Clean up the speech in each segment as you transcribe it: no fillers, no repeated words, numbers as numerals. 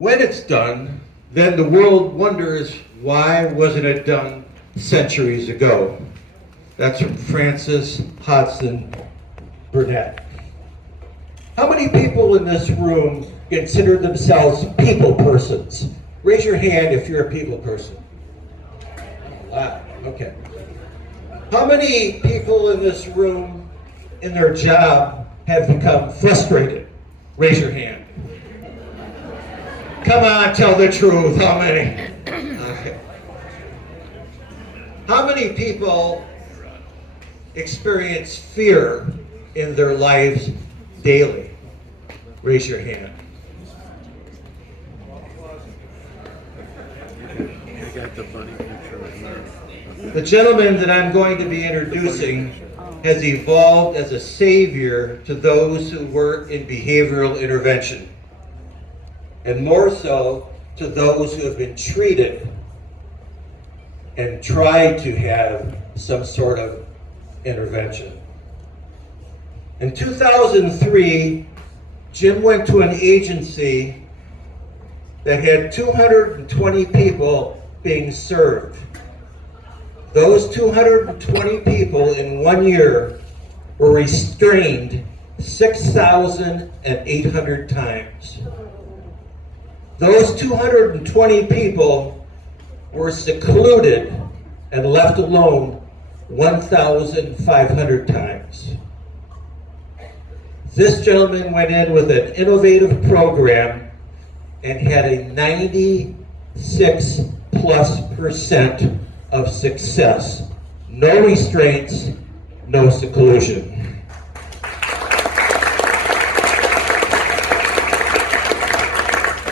When it's done, then the world wonders why wasn't it done centuries ago. That's from Francis Hodgson Burnett. How many people in this room consider themselves people persons? Raise your hand if you're a people person. Okay. How many people in this room in their job have become frustrated? Raise your hand. Come on, tell the truth. How many? Okay. How many people experience fear in their lives daily? Raise your hand. The gentleman that I'm going to be introducing has evolved as a savior to those who work in behavioral intervention, and more so to those who have been treated and tried to have some sort of intervention. In 2003, Jim went to an agency that had 220 people being served. Those 220 people in 1 year were restrained 6,800 times. Those 220 people were secluded and left alone 1,500 times. This gentleman went in with an innovative program and had a 96+% of success. No restraints, no seclusion.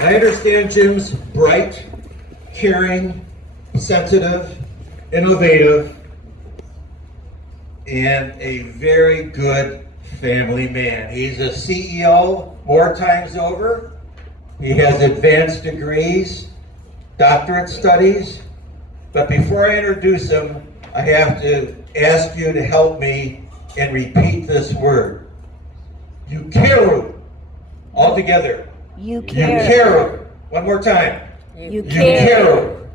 I understand Jim's bright, caring, sensitive, innovative, and a very good family man. He's a CEO more times over. He has advanced degrees, doctorate studies. But before I introduce him, I have to ask you to help me and repeat this word. Yukeru. All together. Yukeru. One more time. Yukeru.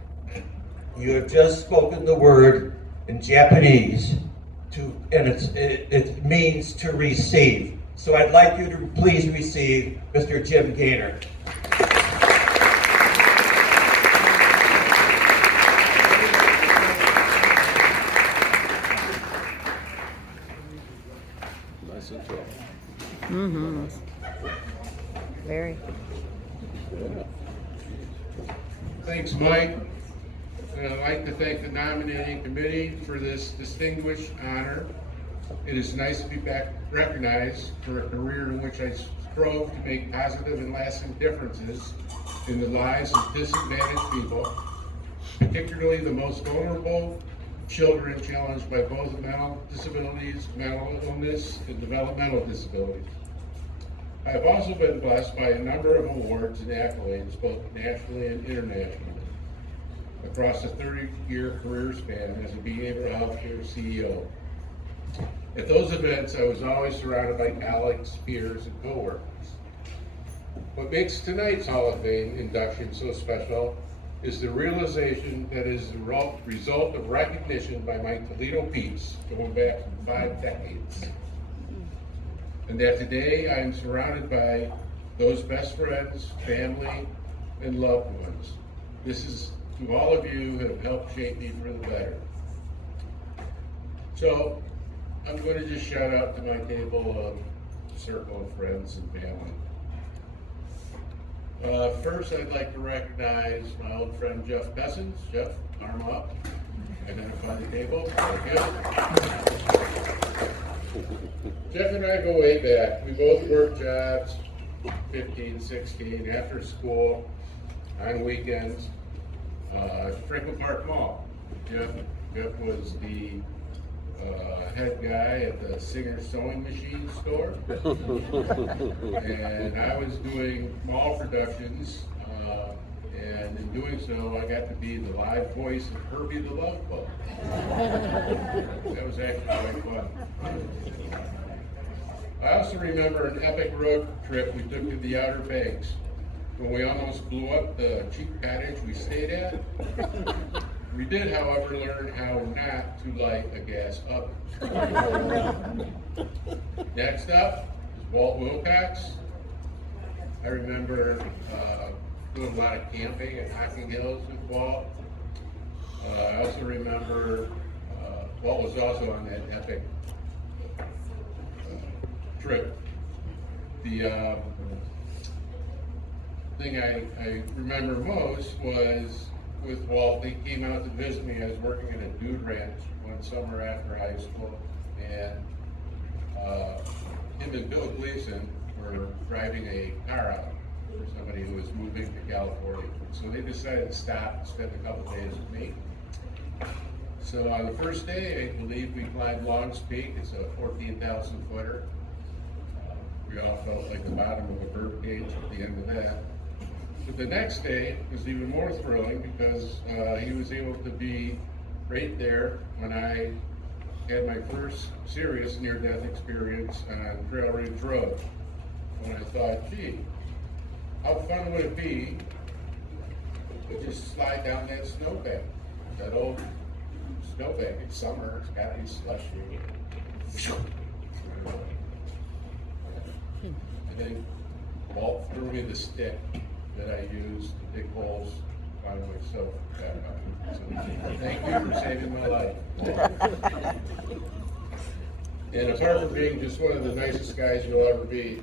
You have just spoken the word in Japanese, and it means to receive. So I'd like you to please receive Mr. Jim Gaynor. Mm-hmm. Very. Thanks, Mike. And I'd like to thank the nominating committee for this distinguished honor. It is nice to be back recognized for a career in which I strove to make positive and lasting differences in the lives of disadvantaged people, particularly the most vulnerable children challenged by both mental disabilities, mental illness, and developmental disabilities. I have also been blessed by a number of awards and accolades, both nationally and internationally, across a 30-year career span as a behavioral health care CEO. At those events, I was always surrounded by colleagues, peers, and coworkers. What makes tonight's Hall of Fame induction so special is the realization that is the result of recognition by my Toledo peeps going back 5 decades. And that today I am surrounded by those best friends, family, and loved ones. This is to all of you who have helped shape me for the better. So I'm going to just shout out to my table of circle of friends and family. First, I'd like to recognize my old friend Jeff Bessons. Jeff, arm up. Identify the table. Thank you. Jeff and I go way back. We both worked jobs, 15, 16, after school, on weekends, Franklin Park Mall. Jeff was the head guy at the Singer Sewing Machine store, and I was doing mall productions, and in doing so, I got to be the live voice of Herbie the Love Bug. That was actually quite fun. I also remember an epic road trip we took to the Outer Banks. when we almost blew up the cheap cottage we stayed at. We did, however, learn how not to light a gas oven. Next up is Walt Wilcox. I remember doing a lot of camping at Hocking Hills with Walt. I also remember Walt was also on that epic trip. The thing I remember most was with Walt. He came out to visit me. I was working at a dude ranch one summer after high school, and him and Bill Gleason were driving a car out for somebody who was moving to California. So they decided to stop and spend a couple days with me. So on the first day, I believe we climbed Long's Peak. It's a 14,000 footer. We all felt like the bottom of a bird cage at the end of that. But the next day was even more thrilling because he was able to be right there when I had my first serious near-death experience on Trail Ridge Road. When I thought, gee, how fun would it be to just slide down that snowbank, that old snowbank. It's summer, it's got to be slushy. I think Walt threw me the stick that I used to dig holes on myself back up. So thank you for saving my life. And apart from being just one of the nicest guys you'll ever be,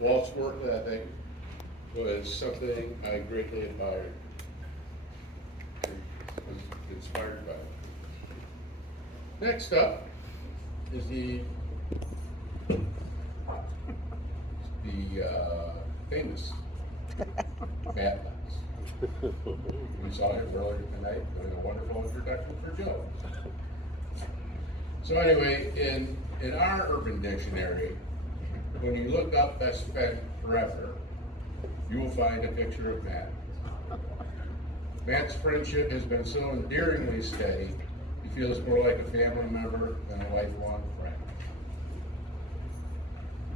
Walt's work ethic was something I greatly admired and was inspired by. Next up is the famous Matt Lance. We saw him earlier tonight doing a wonderful introduction for Joe. So anyway, in our urban dictionary, when you look up Best Friend Forever, you will find a picture of Matt. Matt's friendship has been so endearingly steady, he feels more like a family member than a lifelong friend.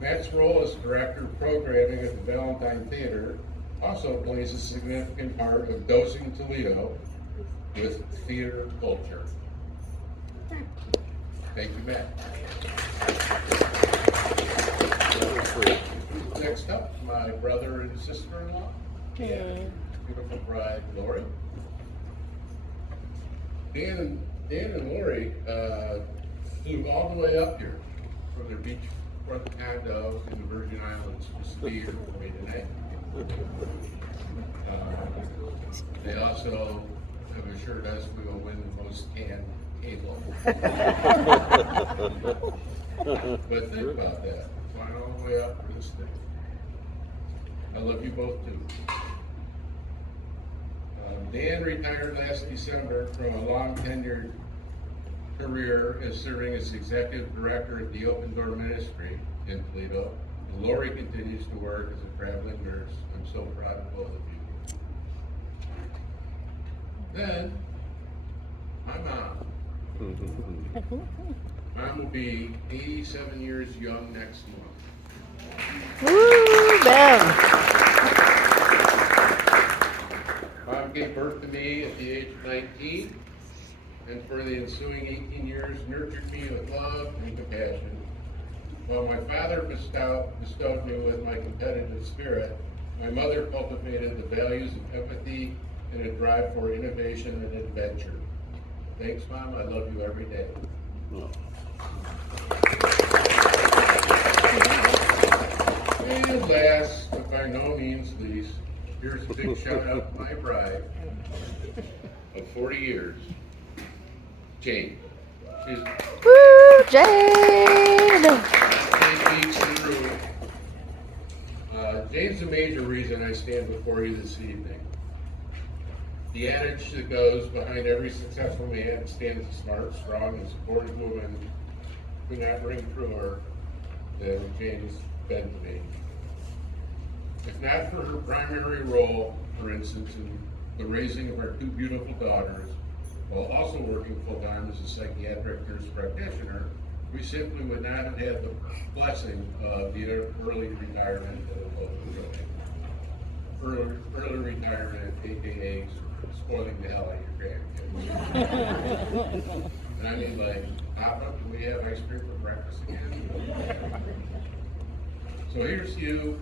Matt's role as director of programming at the Valentine Theater also plays a significant part of dosing Toledo with theater culture. Thank you, Matt. Next up, my brother and sister-in-law, and beautiful bride, Lori. Dan and Lori flew all the way up here from their beachfront condo in the Virgin Islands just to be here with me tonight. They also have assured us we will win the most canned cable. But think about that. Flying all the way up for this thing. I love you both too. Dan retired last December from a long tenured career as serving as executive director at the Open Door Ministry in Toledo. And Lori continues to work as a traveling nurse. I'm so proud of both of you. Then, my mom. Mom will be 87 years young next month. Woo, Bev. Mom gave birth to me at the age of 19, and for the ensuing 18 years nurtured me with love and compassion. While my father bestowed me with my competitive spirit, my mother cultivated the values of empathy and a drive for innovation and adventure. Thanks, Mom. I love you every day. And last, but by no means least, here's a big shout out to my bride of 40 years, Jane. She's Woo, Jane! Jane's the major reason I stand before you this evening. The adage that goes behind every successful man stands a smart, strong, and supportive woman could not ring truer than Jane's been to me. If not for her primary role, for instance, in the raising of our two beautiful daughters, while also working full-time as a psychiatric nurse practitioner, we simply would not have had the blessing of the early retirement of the building. early retirement, aka spoiling the hell out of your grandkids. And I mean, like, Papa, do we have ice cream for breakfast again? So here's you,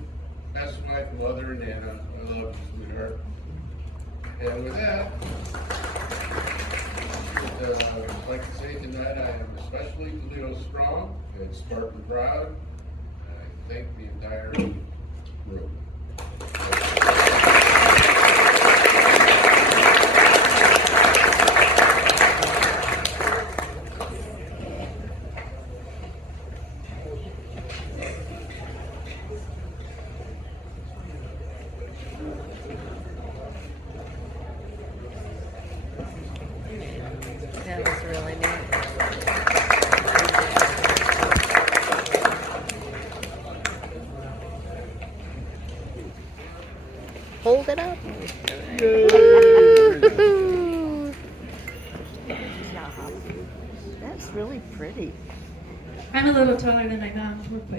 best wife, mother, and Nana. I love you, sweetheart. And with that, I would like to say tonight I am especially Toledo strong and Spartan proud. And I thank the entire group. That was really neat. Hold it up. Woo-hoo. That's really pretty. I'm a little taller than my mom. We're quite